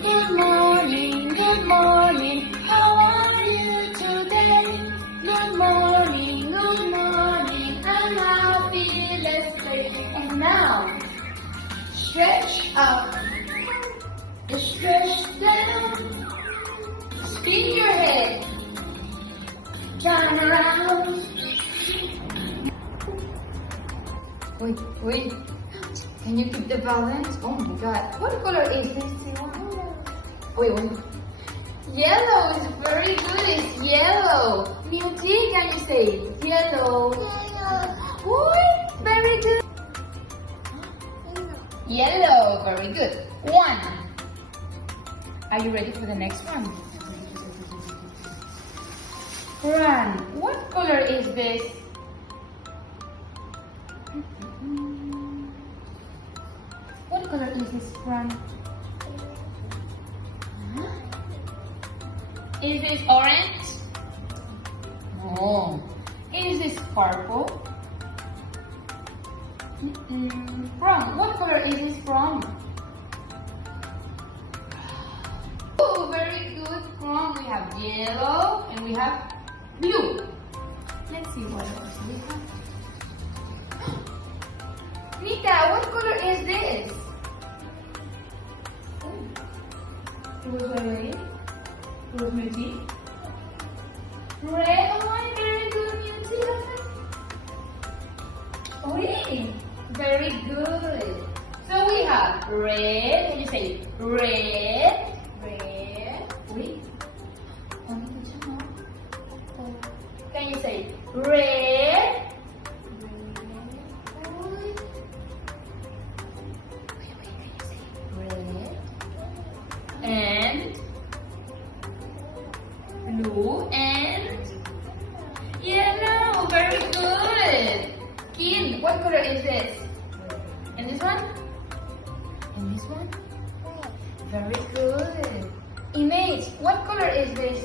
Good morning, good morning. How are you today? Good morning, I'm happy, let's play. And now, stretch up, stretch down, spin your head, turn around. Wait, can you keep the balance? Oh my god, what color is this? Wait. Yellow is very good, it's yellow. Beauty, can you say yellow? What? Very good. Yellow, very good. 1. Are you ready for the next one? Run. What color is this? What color is this run? Is this orange? No. Is this purple? From. What color is this from? Oh, very good. From. We have yellow and we have blue. Let's see what else we have. Nita, what color is this? Rosemary. Rosemary. Red. Oh, my, very good. Orange. Very good. So we have red. Can you say red? Red. Wait. Can you say red? And blue and yellow. Very good. Skin. What color is this? And this one? And this one? Very good. Image. What color is this?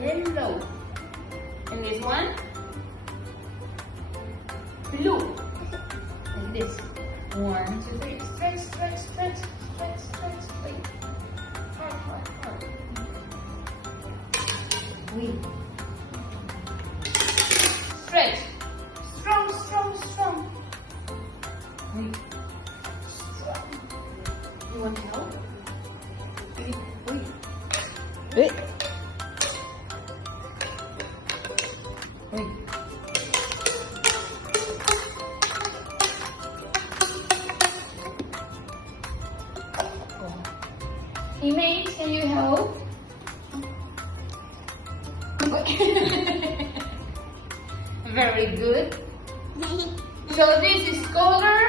Yellow. And this one? Blue. And this. 1, 2, 3. Stretch. Wait. Hard. Wait. Stretch. Strong. Wait. Strong. You want help? Wait. Image, can you help? Very good. So this is color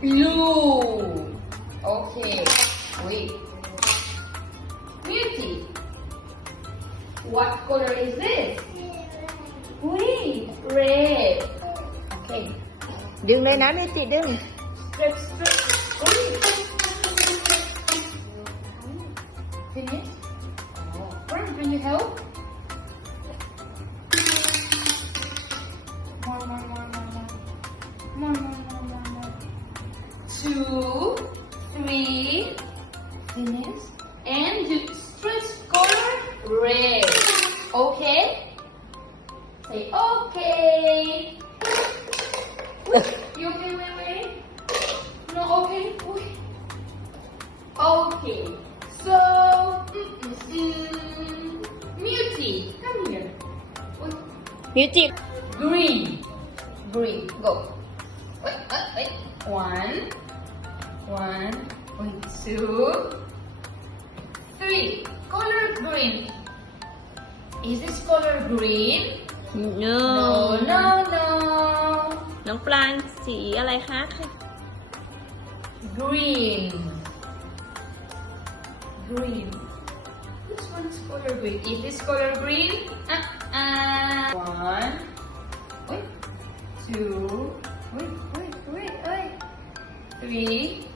blue. Okay. Wait. Beauty. What color is this? Wait. Red. Okay. Đừng đây nói đi chị đừng. Stretch. Finish? Frank, can you help? More. 2, 3. Finish. And you stretch color red. Okay? Say okay. You okay? Wait. No, okay? Wait. Okay. So, Muti, come here. Beauty. Green. Go. Wait. 1. Wait, 2, 3. Color green. Is this color green? No. No. น้องปลางสีอะไรคะ Green. Which one's color green? Is this color green? 1. Wait. 2. Wait. 3.